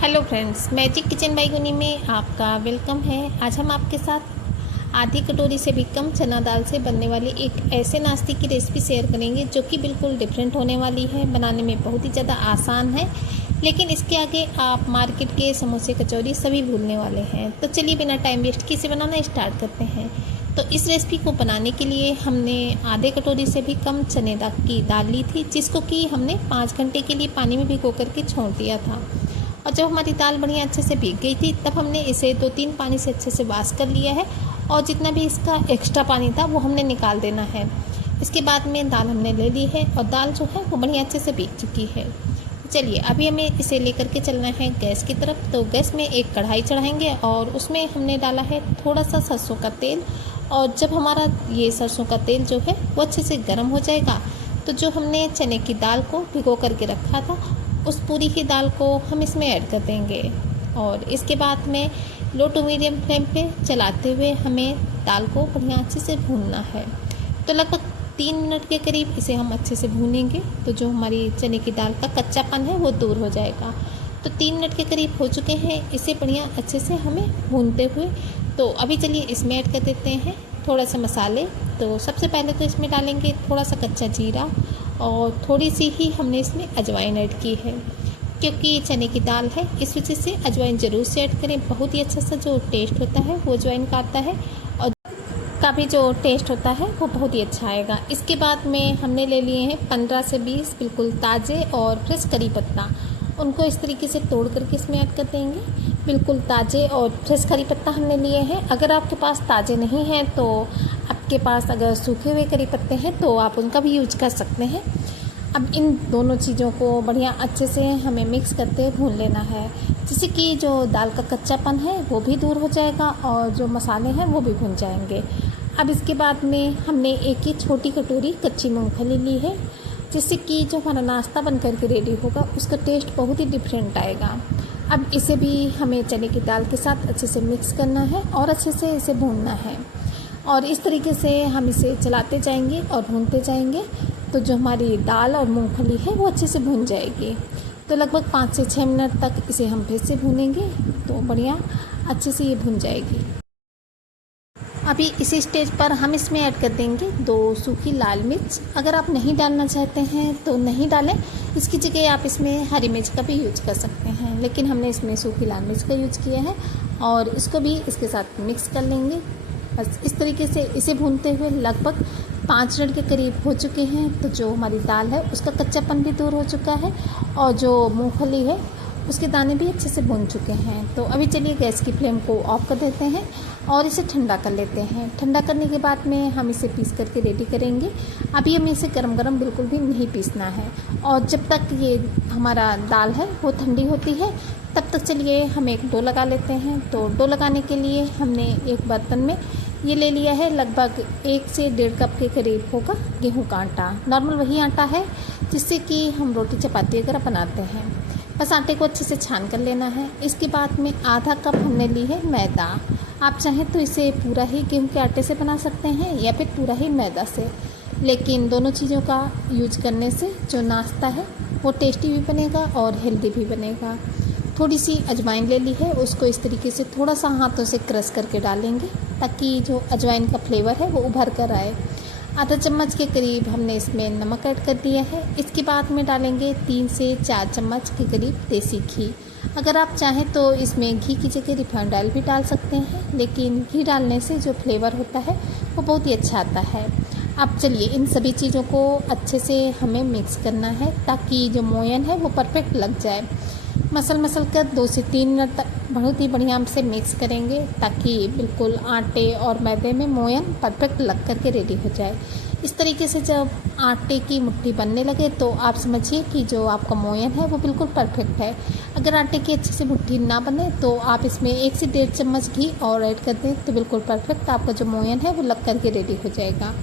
Hello friends, magic kitchen by Guni में आपका welcome है। आज हम आपके साथ आधी कटोरी से भी कम चना दाल से बनने वाली एक ऐसे नाश्ते की रेसिपी शेयर करेंगे जो कि बिल्कुल डिफरेंट होने वाली है। बनाने में बहुत ही ज़्यादा आसान है, लेकिन इसके आगे आप मार्केट के समोसे कचौरी सभी भूलने वाले हैं। तो चलिए बिना टाइम वेस्ट किए इसे बनाना स्टार्ट करते हैं। तो इस रेसिपी को बनाने के लिए हमने आधे कटोरी से भी कम चने की दाल ली थी, जिसको कि हमने 5 घंटे के लिए पानी में भिगो करके छोड़ दिया था। और जब हमारी दाल बढ़िया अच्छे से भीग गई थी तब हमने इसे 2-3 पानी से अच्छे से वॉश कर लिया है, और जितना भी इसका एक्स्ट्रा पानी था वो हमने निकाल देना है। इसके बाद में दाल हमने ले ली है और दाल जो है वो बढ़िया अच्छे से भीग चुकी है। चलिए अभी हमें इसे लेकर के चलना है गैस की तरफ। तो गैस में एक कढ़ाई चढ़ाएंगे और उसमें हमने डाला है थोड़ा सा सरसों का तेल। और जब हमारा ये सरसों का तेल जो है वो अच्छे से गर्म हो जाएगा तो जो हमने चने की दाल को भिगो करके रखा था उस पूरी ही दाल को हम इसमें ऐड कर देंगे। और इसके बाद में लो टू मीडियम फ्लेम पे चलाते हुए हमें दाल को बढ़िया अच्छे से भूनना है। तो लगभग 3 मिनट के करीब इसे हम अच्छे से भूनेंगे तो जो हमारी चने की दाल का कच्चापन है वो दूर हो जाएगा। तो 3 मिनट के करीब हो चुके हैं इसे बढ़िया अच्छे से हमें भूनते हुए। तो अभी चलिए इसमें ऐड कर देते हैं थोड़ा सा मसाले। तो सबसे पहले तो इसमें डालेंगे थोड़ा सा कच्चा जीरा, और थोड़ी सी ही हमने इसमें अजवाइन ऐड की है, क्योंकि चने की दाल है इस वजह से अजवाइन ज़रूर से ऐड करें। बहुत ही अच्छा सा जो टेस्ट होता है वो अजवाइन का आता है, और का भी जो टेस्ट होता है वो बहुत ही अच्छा आएगा। इसके बाद में हमने ले लिए हैं 15 से 20 बिल्कुल ताज़े और फ्रेश करी पत्ता। उनको इस तरीके से तोड़ करके इसमें ऐड कर देंगे। बिल्कुल ताज़े और फ्रेश करी पत्ता हमने लिए हैं। अगर आपके पास ताज़े नहीं हैं तो आपके पास अगर सूखे हुए करी पत्ते हैं तो आप उनका भी यूज कर सकते हैं। अब इन दोनों चीज़ों को बढ़िया अच्छे से हमें मिक्स करते भून लेना है, जिससे कि जो दाल का कच्चापन है वो भी दूर हो जाएगा और जो मसाले हैं वो भी भुन जाएंगे। अब इसके बाद में हमने एक ही छोटी कटोरी कच्ची मूंगफली ली है, जिससे कि जो हमारा नाश्ता बन करके रेडी होगा उसका टेस्ट बहुत ही डिफरेंट आएगा। अब इसे भी हमें चने की दाल के साथ अच्छे से मिक्स करना है और अच्छे से इसे भूनना है, और इस तरीके से हम इसे चलाते जाएंगे और भूनते जाएंगे तो जो हमारी दाल और मूंगफली है वो अच्छे से भून जाएगी। तो लगभग 5 से 6 मिनट तक इसे हम फिर से भूनेंगे तो बढ़िया अच्छे से ये भून जाएगी। अभी इसी स्टेज पर हम इसमें ऐड कर देंगे 2 सूखी लाल मिर्च। अगर आप नहीं डालना चाहते हैं तो नहीं डालें, इसकी जगह आप इसमें हरी मिर्च का भी यूज कर सकते हैं, लेकिन हमने इसमें सूखी लाल मिर्च का यूज किया है। और इसको भी इसके साथ मिक्स कर लेंगे। बस इस तरीके से इसे भूनते हुए लगभग 5 मिनट के करीब हो चुके हैं। तो जो हमारी दाल है उसका कच्चापन भी दूर हो चुका है, और जो मूंगफली है उसके दाने भी अच्छे से भून चुके हैं। तो अभी चलिए गैस की फ्लेम को ऑफ कर देते हैं और इसे ठंडा कर लेते हैं। ठंडा करने के बाद में हम इसे पीस करके रेडी करेंगे। अभी हमें इसे गरम गरम बिल्कुल भी नहीं पीसना है, और जब तक ये हमारा दाल है वो ठंडी होती है तब तक चलिए हम एक डो लगा लेते हैं। तो डो लगाने के लिए हमने एक बर्तन में ये ले लिया है लगभग 1 से 1.5 कप के करीब होगा गेहूं का आटा। नॉर्मल वही आटा है जिससे कि हम रोटी चपाती वगैरह बनाते हैं। बस आटे को अच्छे से छान कर लेना है। इसके बाद में आधा कप हमने ली है मैदा। आप चाहें तो इसे पूरा ही गेहूं के आटे से बना सकते हैं या फिर पूरा ही मैदा से, लेकिन दोनों चीज़ों का यूज करने से जो नाश्ता है वो टेस्टी भी बनेगा और हेल्दी भी बनेगा। थोड़ी सी अजवाइन ले ली है, उसको इस तरीके से थोड़ा सा हाथों से क्रश करके डालेंगे ताकि जो अजवाइन का फ्लेवर है वो उभर कर आए। आधा चम्मच के करीब हमने इसमें नमक ऐड कर दिया है। इसके बाद में डालेंगे 3 से 4 चम्मच के करीब देसी घी। अगर आप चाहें तो इसमें घी की जगह रिफाइंड ऑयल भी डाल सकते हैं, लेकिन घी डालने से जो फ्लेवर होता है वो बहुत ही अच्छा आता है। अब चलिए इन सभी चीज़ों को अच्छे से हमें मिक्स करना है ताकि जो मोयन है वो परफेक्ट लग जाए। मसल कर 2 से 3 मिनट तक बहुत ही बढ़िया से मिक्स करेंगे ताकि बिल्कुल आटे और मैदे में मोयन परफेक्ट लग कर के रेडी हो जाए। इस तरीके से जब आटे की मुट्ठी बनने लगे तो आप समझिए कि जो आपका मोयन है वो बिल्कुल परफेक्ट है। अगर आटे की अच्छे से मुट्ठी ना बने तो आप इसमें 1 से 1.5 चम्मच घी और ऐड कर दें तो बिल्कुल परफेक्ट आपका जो मोयन है वो लग कर के रेडी हो जाएगा।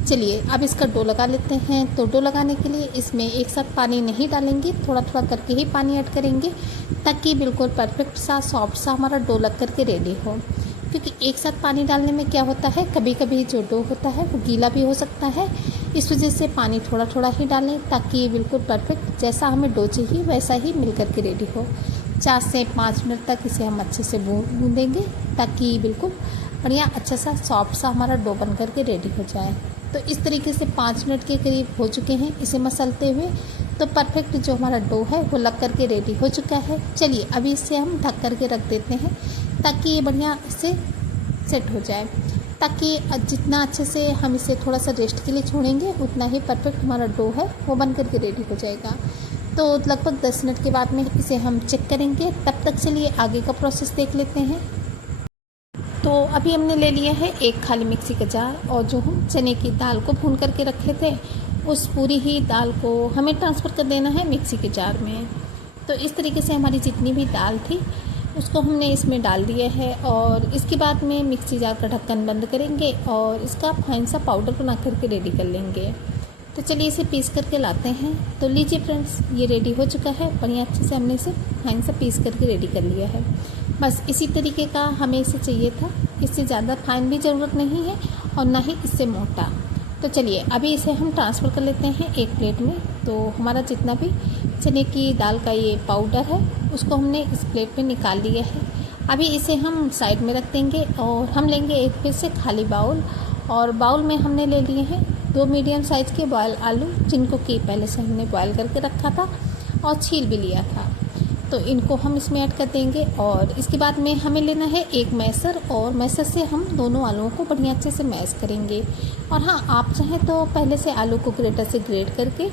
चलिए अब इसका डो लगा लेते हैं। तो डो लगाने के लिए इसमें एक साथ पानी नहीं डालेंगे, थोड़ा थोड़ा करके ही पानी ऐड करेंगे ताकि बिल्कुल परफेक्ट सा सॉफ्ट सा हमारा डो लग करके रेडी हो। क्योंकि एक साथ पानी डालने में क्या होता है, कभी कभी जो डो होता है वो गीला भी हो सकता है। इस वजह से पानी थोड़ा थोड़ा ही डालें ताकि बिल्कुल परफेक्ट जैसा हमें डो चाहिए वैसा ही मिल करके रेडी हो। 4 से 5 मिनट तक इसे हम अच्छे से भूनेंगे ताकि बिल्कुल बढ़िया अच्छा सा सॉफ्ट सा हमारा डो बन करके रेडी हो जाए। तो इस तरीके से 5 मिनट के करीब हो चुके हैं इसे मसलते हुए। तो परफेक्ट जो हमारा डो है वो लग करके रेडी हो चुका है। चलिए अभी इसे हम ढक करके रख देते हैं ताकि ये बढ़िया से सेट हो जाए, ताकि जितना अच्छे से हम इसे थोड़ा सा रेस्ट के लिए छोड़ेंगे उतना ही परफेक्ट हमारा डो है वो बन करके रेडी हो जाएगा। तो लगभग 10 मिनट के बाद में इसे हम चेक करेंगे। तब तक चलिए आगे का प्रोसेस देख लेते हैं। तो अभी हमने ले लिया है एक खाली मिक्सी का जार, और जो हम चने की दाल को भून करके रखे थे उस पूरी ही दाल को हमें ट्रांसफ़र कर देना है मिक्सी के जार में। तो इस तरीके से हमारी जितनी भी दाल थी उसको हमने इसमें डाल दिया है, और इसके बाद में मिक्सी जार का ढक्कन बंद करेंगे और इसका फाइन सा पाउडर बना करके रेडी कर लेंगे। तो चलिए इसे पीस करके लाते हैं। तो लीजिए फ्रेंड्स, ये रेडी हो चुका है। बढ़िया अच्छे से हमने इसे फाइन सा पीस करके रेडी कर लिया है। बस इसी तरीके का हमें इसे चाहिए था, इससे ज़्यादा फाइन भी ज़रूरत नहीं है और ना ही इससे मोटा। तो चलिए अभी इसे हम ट्रांसफ़र कर लेते हैं एक प्लेट में। तो हमारा जितना भी चने की दाल का ये पाउडर है उसको हमने इस प्लेट में निकाल लिया है। अभी इसे हम साइड में रख देंगे और हम लेंगे एक फिर से खाली बाउल, और बाउल में हमने ले लिए हैं 2 मीडियम साइज़ के बॉयल आलू, जिनको कि पहले से हमने बॉयल करके रखा था और छील भी लिया था। तो इनको हम इसमें ऐड कर देंगे, और इसके बाद में हमें लेना है एक मैसर, और मैसर से हम दोनों आलूओं को बढ़िया अच्छे से मैश करेंगे। और हाँ, आप चाहें तो पहले से आलू को ग्रेटर से ग्रेट करके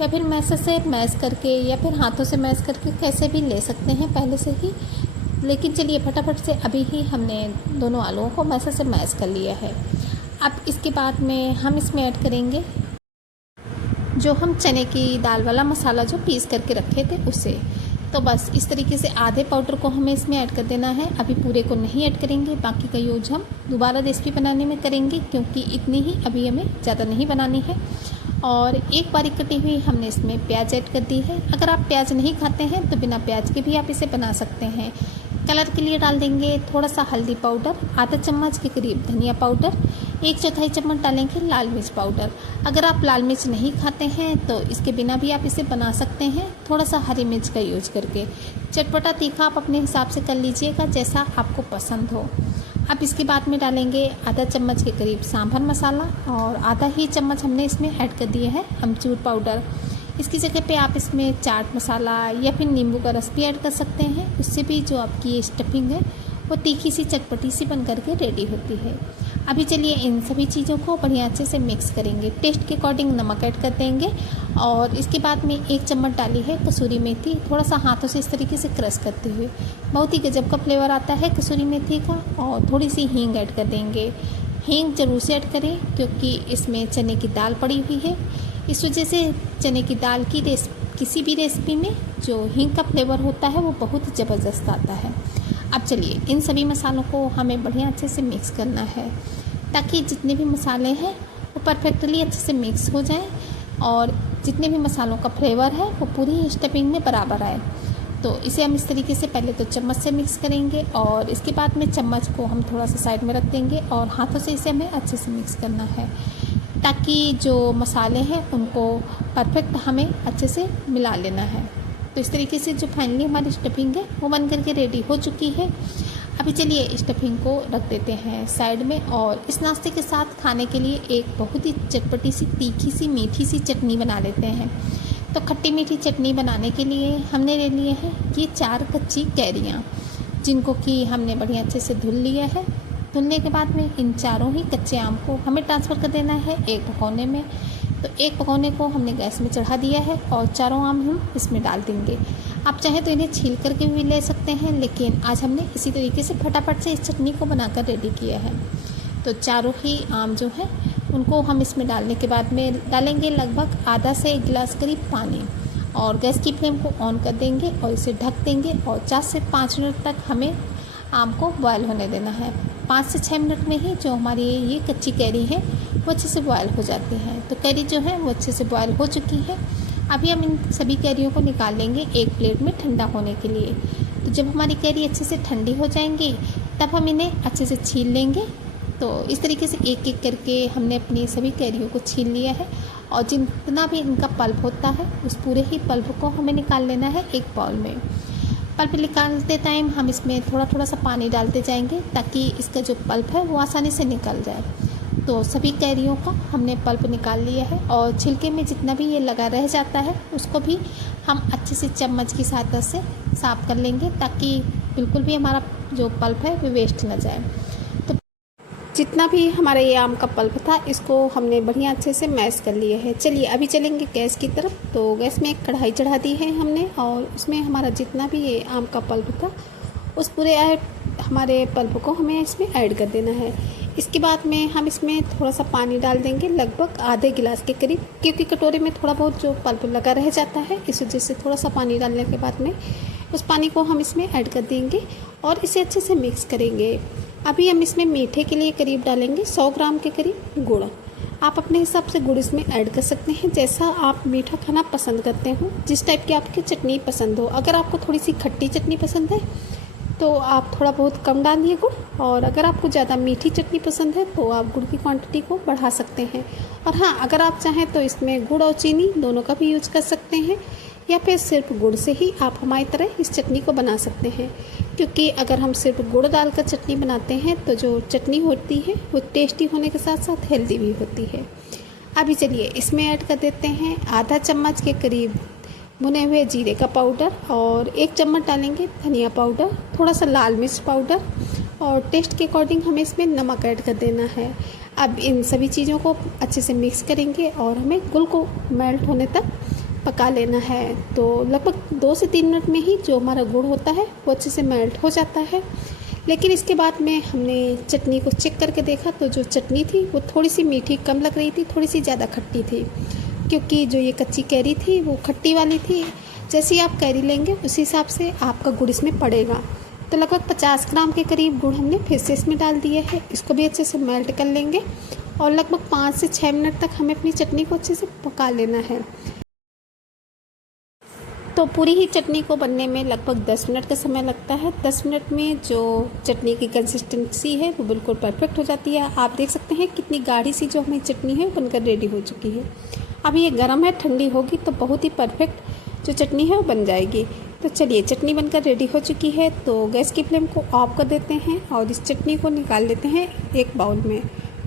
या फिर मैसर से मैश करके या फिर हाथों से मैश करके कैसे भी ले सकते हैं पहले से ही। लेकिन चलिए फटाफट से अभी ही हमने दोनों आलूओं को मैसर से मैश कर लिया है। अब इसके बाद में हम इसमें ऐड करेंगे जो हम चने की दाल वाला मसाला जो पीस करके रखे थे उसे। तो बस इस तरीके से आधे पाउडर को हमें इसमें ऐड कर देना है। अभी पूरे को नहीं ऐड करेंगे, बाकी का यूज हम दोबारा रेसिपी बनाने में करेंगे, क्योंकि इतनी ही अभी हमें ज़्यादा नहीं बनानी है। और एक बारीक कटी हुई हमने इसमें प्याज ऐड कर दी है। अगर आप प्याज नहीं खाते हैं तो बिना प्याज के भी आप इसे बना सकते हैं। कलर के लिए डाल देंगे थोड़ा सा हल्दी पाउडर, आधा चम्मच के करीब धनिया पाउडर, 1/4 चम्मच डालेंगे लाल मिर्च पाउडर। अगर आप लाल मिर्च नहीं खाते हैं तो इसके बिना भी आप इसे बना सकते हैं, थोड़ा सा हरी मिर्च का यूज करके। चटपटा तीखा आप अपने हिसाब से कर लीजिएगा जैसा आपको पसंद हो। अब इसके बाद में डालेंगे आधा चम्मच के करीब सांभर मसाला, और आधा ही चम्मच हमने इसमें ऐड कर दिया है अमचूर पाउडर। इसकी जगह पे आप इसमें चाट मसाला या फिर नींबू का रस भी ऐड कर सकते हैं। उससे भी जो आपकी ये स्टफिंग है वो तीखी सी चटपटी सी बन करके रेडी होती है। अभी चलिए इन सभी चीज़ों को बढ़िया अच्छे से मिक्स करेंगे। टेस्ट के अकॉर्डिंग नमक ऐड कर देंगे, और इसके बाद में 1 चम्मच डाली है कसूरी मेथी, थोड़ा सा हाथों से इस तरीके से क्रश करते हुए। बहुत ही गजब का फ्लेवर आता है कसूरी मेथी का। और थोड़ी सी हींग ऐड कर देंगे। हींग ज़रूर से ऐड करें क्योंकि इसमें चने की दाल पड़ी हुई है, इस वजह से चने की दाल की किसी भी रेसिपी में जो हींग का फ्लेवर होता है वो बहुत ज़बरदस्त आता है। अब चलिए इन सभी मसालों को हमें बढ़िया अच्छे से मिक्स करना है ताकि जितने भी मसाले हैं वो परफेक्टली अच्छे से मिक्स हो जाएं और जितने भी मसालों का फ्लेवर है वो पूरी स्टफिंग में बराबर आए। तो इसे हम इस तरीके से पहले तो चम्मच से मिक्स करेंगे, और इसके बाद में चम्मच को हम थोड़ा सा साइड में रख देंगे और हाथों से इसे हमें अच्छे से मिक्स करना है ताकि जो मसाले हैं उनको परफेक्ट हमें अच्छे से मिला लेना है। तो इस तरीके से जो फाइनली हमारी स्टफिंग है वो बन करके रेडी हो चुकी है। अभी चलिए स्टफिंग को रख देते हैं साइड में, और इस नाश्ते के साथ खाने के लिए एक बहुत ही चटपटी सी तीखी सी मीठी सी चटनी बना लेते हैं। तो खट्टी मीठी चटनी बनाने के लिए हमने ले लिए हैं ये 4 कच्ची कैरियाँ, जिनको कि हमने बढ़िया अच्छे से धुल लिया है। धुलने के बाद में इन चारों ही कच्चे आम को हमें ट्रांसफ़र कर देना है एक भगोने में। तो एक भगोने को हमने गैस में चढ़ा दिया है और चारों आम हम इसमें डाल देंगे। आप चाहें तो इन्हें छील करके भी ले सकते हैं, लेकिन आज हमने इसी तरीके से फटाफट से इस चटनी को बनाकर रेडी किया है। तो चारों ही आम जो हैं उनको हम इसमें डालने के बाद में डालेंगे लगभग आधा से 1 गिलास करीब पानी, और गैस की फ्लेम को ऑन कर देंगे और इसे ढक देंगे, और 4 से 5 मिनट तक हमें आम को बॉयल होने देना है। 5 से 6 मिनट में ही जो हमारी ये कच्ची कैरी है वो अच्छे से बॉयल हो जाती है। तो कैरी जो है वो अच्छे से बॉयल हो चुकी है। अभी हम इन सभी कैरियों को निकाल लेंगे एक प्लेट में ठंडा होने के लिए। तो जब हमारी कैरी अच्छे से ठंडी हो जाएंगी तब हम इन्हें अच्छे से छील लेंगे। तो इस तरीके से एक एक करके हमने अपनी सभी कैरियों को छील लिया है, और जितना भी इनका पल्प होता है उस पूरे ही पल्प को हमें निकाल लेना है एक बाउल में। पल्प निकालते टाइम हम इसमें थोड़ा थोड़ा सा पानी डालते जाएंगे ताकि इसका जो पल्प है वो आसानी से निकल जाए। तो सभी कैरियों का हमने पल्प निकाल लिया है और छिलके में जितना भी ये लगा रह जाता है उसको भी हम अच्छे से चम्मच की सहायता से साफ़ कर लेंगे ताकि बिल्कुल भी हमारा जो पल्प है वो वेस्ट ना जाए। तो जितना भी हमारा ये आम का पल्प था इसको हमने बढ़िया अच्छे से मैश कर लिया है। चलिए अभी चलेंगे गैस की तरफ। तो गैस में एक कढ़ाई चढ़ा दी है हमने और उसमें हमारा जितना भी ये आम का पल्प था उस पूरे हमारे पल्प को हमें इसमें ऐड कर देना है। इसके बाद में हम इसमें थोड़ा सा पानी डाल देंगे, लगभग आधे गिलास के करीब, क्योंकि कटोरे में थोड़ा बहुत जो पल्प लगा रह जाता है इस वजह से थोड़ा सा पानी डालने के बाद में उस पानी को हम इसमें ऐड कर देंगे और इसे अच्छे से मिक्स करेंगे। अभी हम इसमें मीठे के लिए करीब डालेंगे 100 ग्राम के करीब गुड़। आप अपने हिसाब से गुड़ इसमें ऐड कर सकते हैं, जैसा आप मीठा खाना पसंद करते हो, जिस टाइप की आपकी चटनी पसंद हो। अगर आपको थोड़ी सी खट्टी चटनी पसंद है तो आप थोड़ा बहुत कम डालिए गुड़, और अगर आपको ज़्यादा मीठी चटनी पसंद है तो आप गुड़ की क्वांटिटी को बढ़ा सकते हैं। और हाँ, अगर आप चाहें तो इसमें गुड़ और चीनी दोनों का भी यूज कर सकते हैं, या फिर सिर्फ गुड़ से ही आप हमारी तरह इस चटनी को बना सकते हैं। क्योंकि अगर हम सिर्फ गुड़ डालकर चटनी बनाते हैं तो जो चटनी होती है वो टेस्टी होने के साथ साथ हेल्दी भी होती है। अभी चलिए इसमें ऐड कर देते हैं आधा चम्मच के करीब भुने हुए जीरे का पाउडर, और 1 चम्मच डालेंगे धनिया पाउडर, थोड़ा सा लाल मिर्च पाउडर, और टेस्ट के अकॉर्डिंग हमें इसमें नमक ऐड कर देना है। अब इन सभी चीज़ों को अच्छे से मिक्स करेंगे और हमें गुड़ को मेल्ट होने तक पका लेना है। तो लगभग 2 से 3 मिनट में ही जो हमारा गुड़ होता है वो अच्छे से मेल्ट हो जाता है। लेकिन इसके बाद में हमने चटनी को चेक करके देखा तो जो चटनी थी वो थोड़ी सी मीठी कम लग रही थी, थोड़ी सी ज़्यादा खट्टी थी, क्योंकि जो ये कच्ची कैरी थी वो खट्टी वाली थी। जैसे ही आप कैरी लेंगे उसी हिसाब से आपका गुड़ इसमें पड़ेगा। तो लगभग 50 ग्राम के करीब गुड़ हमने फिर से इसमें डाल दिया है। इसको भी अच्छे से मेल्ट कर लेंगे और लगभग 5 से 6 मिनट तक हमें अपनी चटनी को अच्छे से पका लेना है। तो पूरी ही चटनी को बनने में लगभग 10 मिनट का समय लगता है। 10 मिनट में जो चटनी की कंसिस्टेंसी है वो बिल्कुल परफेक्ट हो जाती है। आप देख सकते हैं कितनी गाढ़ी सी जो हमारी चटनी है बनकर रेडी हो चुकी है। अब ये गर्म है, ठंडी होगी तो बहुत ही परफेक्ट जो चटनी है वो बन जाएगी। तो चलिए चटनी बनकर रेडी हो चुकी है। तो गैस की फ्लेम को ऑफ कर देते हैं और इस चटनी को निकाल लेते हैं एक बाउल में।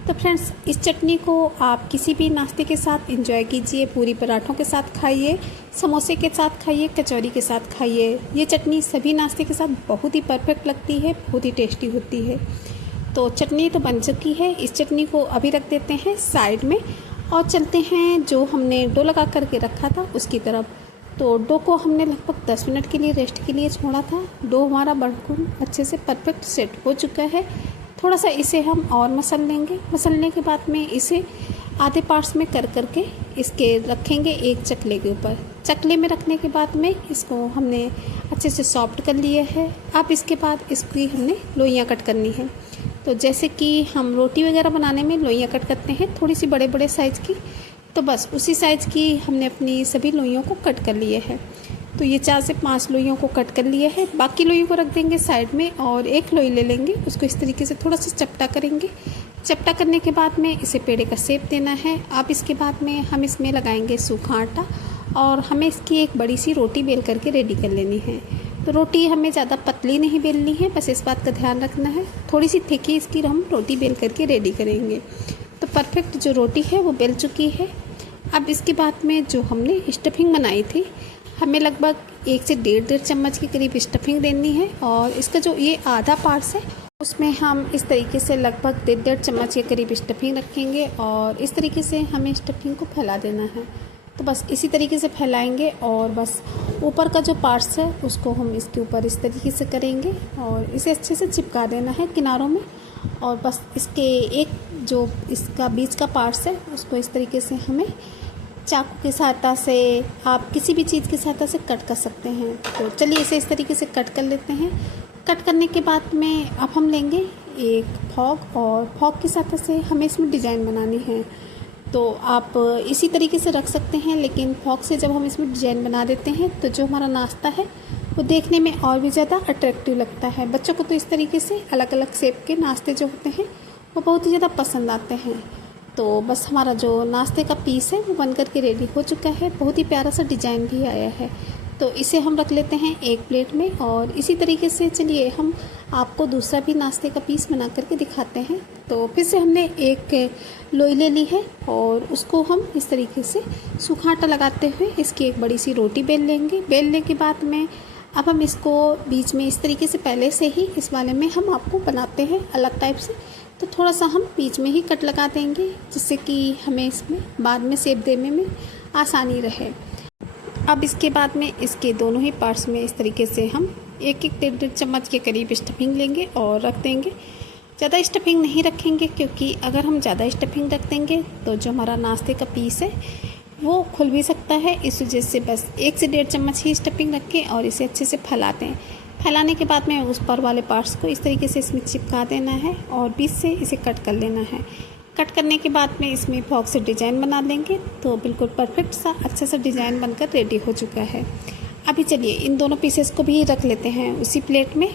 तो फ्रेंड्स, इस चटनी को आप किसी भी नाश्ते के साथ एंजॉय कीजिए। पूरी पराठों के साथ खाइए, समोसे के साथ खाइए, कचौरी के साथ खाइए। ये चटनी सभी नाश्ते के साथ बहुत ही परफेक्ट लगती है, बहुत ही टेस्टी होती है। तो चटनी तो बन चुकी है। इस चटनी को अभी रख देते हैं साइड में और चलते हैं जो हमने डो लगा करके रखा था उसकी तरफ। तो डो को हमने लगभग 10 मिनट के लिए रेस्ट के लिए छोड़ा था। डो हमारा बिल्कुल अच्छे से परफेक्ट सेट हो चुका है। थोड़ा सा इसे हम और मसल लेंगे। मसलने के बाद में इसे आधे पार्ट्स में कर करके इसके रखेंगे एक चकले के ऊपर। चकले में रखने के बाद में इसको हमने अच्छे से सॉफ्ट कर लिया है। अब इसके बाद इसकी हमने लोइयाँ कट करनी है। तो जैसे कि हम रोटी वगैरह बनाने में लोइयाँ कट करते हैं थोड़ी सी बड़े बड़े साइज़ की, तो बस उसी साइज़ की हमने अपनी सभी लोइयों को कट कर लिए है। तो ये 4 से 5 लोइयों को कट कर लिए है। बाकी लोइयों को रख देंगे साइड में और एक लोई ले लेंगे, उसको इस तरीके से थोड़ा सा चपटा करेंगे। चपटा करने के बाद में इसे पेड़े का शेप देना है। अब इसके बाद में हम इसमें लगाएंगे सूखा आटा और हमें इसकी एक बड़ी सी रोटी बेल करके रेडी कर लेनी है। तो रोटी हमें ज़्यादा पतली नहीं बेलनी है, बस इस बात का ध्यान रखना है। थोड़ी सी थिकी इसकी हम रोटी बेल करके रेडी करेंगे। तो परफेक्ट जो रोटी है वो बेल चुकी है। अब इसके बाद में जो हमने स्टफिंग बनाई थी, हमें लगभग 1 से 1.5 चम्मच के करीब स्टफिंग देनी है। और इसका जो ये आधा पार्ट्स है उसमें हम इस तरीके से लगभग 1.5 चम्मच के करीब स्टफिंग रखेंगे और इस तरीके से हमें स्टफिंग को फैला देना है। तो बस इसी तरीके से फैलाएंगे और बस ऊपर का जो पार्ट्स है उसको हम इसके ऊपर इस तरीके से करेंगे और इसे अच्छे से चिपका देना है किनारों में। और बस इसके एक जो इसका बीच का पार्ट्स है उसको इस तरीके से हमें चाकू की सहायता से, आप किसी भी चीज़ की सहायता से कट कर सकते हैं। तो चलिए इसे इस तरीके से कट कर लेते हैं। कट करने के बाद में अब हम लेंगे एक फॉग और फॉग की सहायता से हमें इसमें डिज़ाइन बनानी है। तो आप इसी तरीके से रख सकते हैं, लेकिन फॉग से जब हम इसमें डिज़ाइन बना देते हैं तो जो हमारा नाश्ता है वो देखने में और भी ज़्यादा अट्रैक्टिव लगता है। बच्चों को तो इस तरीके से अलग अलग शेप के नाश्ते जो होते हैं वो बहुत ही ज़्यादा पसंद आते हैं। तो बस हमारा जो नाश्ते का पीस है वो बनकर के रेडी हो चुका है। बहुत ही प्यारा सा डिज़ाइन भी आया है। तो इसे हम रख लेते हैं एक प्लेट में। और इसी तरीके से चलिए हम आपको दूसरा भी नाश्ते का पीस बना करके दिखाते हैं। तो फिर से हमने एक लोई ले ली है और उसको हम इस तरीके से सूखा आटा लगाते हुए इसकी एक बड़ी सी रोटी बेल लेंगे। बेलने के बाद में अब हम इसको बीच में इस तरीके से पहले से ही इस वाले में हम आपको बनाते हैं अलग टाइप से, तो थोड़ा सा हम बीच में ही कट लगा देंगे जिससे कि हमें इसमें बाद में शेप देने में आसानी रहे। अब इसके बाद में इसके दोनों ही पार्ट्स में इस तरीके से हम एक एक 1.5 चम्मच के करीब स्टफिंग लेंगे और रख देंगे। ज़्यादा स्टफिंग नहीं रखेंगे क्योंकि अगर हम ज़्यादा स्टफिंग रख देंगे तो जो हमारा नाश्ते का पीस है वो खुल भी सकता है। इस वजह से बस 1 से 1.5 चम्मच ही स्टफिंग रखें और इसे अच्छे से फैलाते हैं। फैलाने के बाद में उस पर वाले पार्ट्स को इस तरीके से इसमें चिपका देना है और बीच से इसे कट कर लेना है। कट करने के बाद में इसमें फॉक से डिज़ाइन बना लेंगे तो बिल्कुल परफेक्ट सा अच्छा सा डिज़ाइन बनकर रेडी हो चुका है। अभी चलिए इन दोनों पीसेस को भी रख लेते हैं उसी प्लेट में।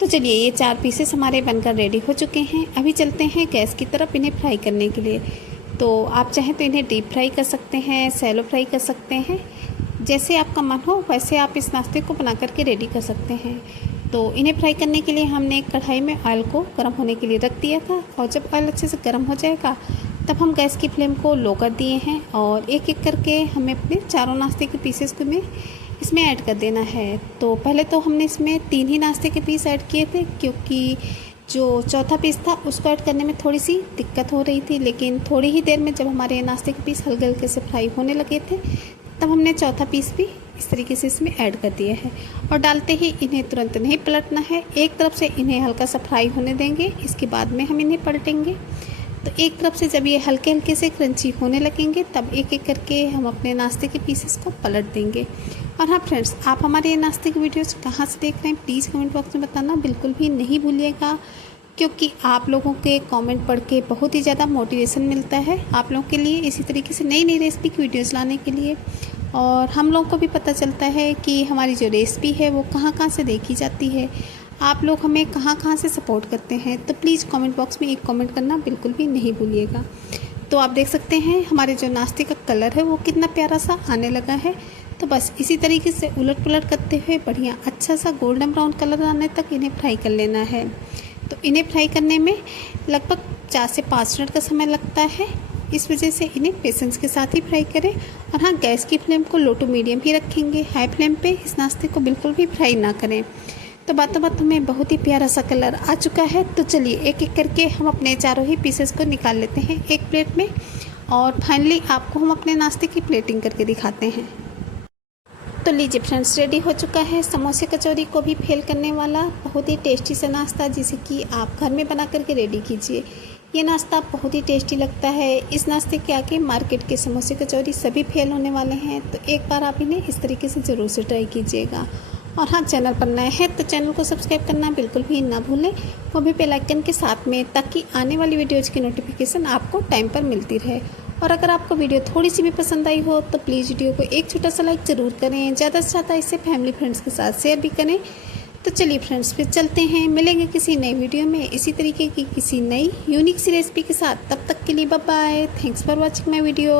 तो चलिए ये 4 पीसेस हमारे बनकर रेडी हो चुके हैं। अभी चलते हैं गैस की तरफ इन्हें फ्राई करने के लिए। तो आप चाहें तो इन्हें डीप फ्राई कर सकते हैं, सैलो फ्राई कर सकते हैं, जैसे आपका मन हो वैसे आप इस नाश्ते को बना करके रेडी कर सकते हैं। तो इन्हें फ्राई करने के लिए हमने एक कढ़ाई में ऑयल को गर्म होने के लिए रख दिया था और जब ऑयल अच्छे से गर्म हो जाएगा तब हम गैस की फ्लेम को लो कर दिए हैं और एक एक करके हमें अपने चारों नाश्ते के पीसेस को में इसमें ऐड कर देना है। तो पहले तो हमने इसमें 3 ही नाश्ते के पीस ऐड किए थे क्योंकि जो चौथा पीस था उसको ऐड करने में थोड़ी सी दिक्कत हो रही थी, लेकिन थोड़ी ही देर में जब हमारे नाश्ते के पीस हल्के हल्के से फ्राई होने लगे थे तब हमने चौथा पीस भी इस तरीके से इसमें ऐड कर दिया है। और डालते ही इन्हें तुरंत नहीं पलटना है, एक तरफ से इन्हें हल्का सा फ्राई होने देंगे, इसके बाद में हम इन्हें पलटेंगे। तो एक तरफ से जब ये हल्के हल्के से क्रंची होने लगेंगे तब एक एक करके हम अपने नाश्ते के पीसेस को पलट देंगे। और हाँ फ्रेंड्स, आप हमारे ये नाश्ते की वीडियोस कहाँ से देख रहे हैं प्लीज़ कमेंट बॉक्स में बताना बिल्कुल भी नहीं भूलिएगा, क्योंकि आप लोगों के कमेंट पढ़ के बहुत ही ज़्यादा मोटिवेशन मिलता है आप लोगों के लिए इसी तरीके से नई नई रेसिपी की वीडियोज़ लाने के लिए। और हम लोगों को भी पता चलता है कि हमारी जो रेसिपी है वो कहाँ कहाँ से देखी जाती है, आप लोग हमें कहाँ कहाँ से सपोर्ट करते हैं। तो प्लीज़ कमेंट बॉक्स में एक कमेंट करना बिल्कुल भी नहीं भूलिएगा। तो आप देख सकते हैं हमारे जो नाश्ते का कलर है वो कितना प्यारा सा आने लगा है। तो बस इसी तरीके से उलट पुलट करते हुए बढ़िया अच्छा सा गोल्डन ब्राउन कलर आने तक इन्हें फ्राई कर लेना है। तो इन्हें फ्राई करने में लगभग 4 से 5 मिनट का समय लगता है, इस वजह से इन्हें पेशेंस के साथ ही फ्राई करें। और हाँ, गैस की फ्लेम को लो टू मीडियम ही रखेंगे, हाई फ्लेम पे इस नाश्ते को बिल्कुल भी फ्राई ना करें। तो बातों बातों में बहुत ही प्यारा सा कलर आ चुका है। तो चलिए एक एक करके हम अपने चारों ही पीसेस को निकाल लेते हैं एक प्लेट में और फाइनली आपको हम अपने नाश्ते की प्लेटिंग करके दिखाते हैं। तो लीजिए फ्रेंड्स, रेडी हो चुका है समोसे कचौरी को भी फेल करने वाला बहुत ही टेस्टी सा नाश्ता, जिसे कि आप घर में बना करके रेडी कीजिए। ये नाश्ता बहुत ही टेस्टी लगता है। इस नाश्ते के आगे मार्केट के समोसे कचौरी सभी फेल होने वाले हैं। तो एक बार आप इन्हें इस तरीके से ज़रूर से ट्राई कीजिएगा। और हाँ, चैनल पर नए हैं तो चैनल को सब्सक्राइब करना बिल्कुल भी ना भूलें, वो भी बेल आइकन के साथ में, ताकि आने वाली वीडियोज़ की नोटिफिकेशन आपको टाइम पर मिलती रहे। और अगर आपको वीडियो थोड़ी सी भी पसंद आई हो तो प्लीज़ वीडियो को एक छोटा सा लाइक ज़रूर करें, ज़्यादा से ज़्यादा इसे फैमिली फ्रेंड्स के साथ शेयर भी करें। तो चलिए फ्रेंड्स, फिर चलते हैं, मिलेंगे किसी नई वीडियो में इसी तरीके की किसी नई यूनिक सी रेसिपी के साथ। तब तक के लिए bye bye, thanks for watching my video.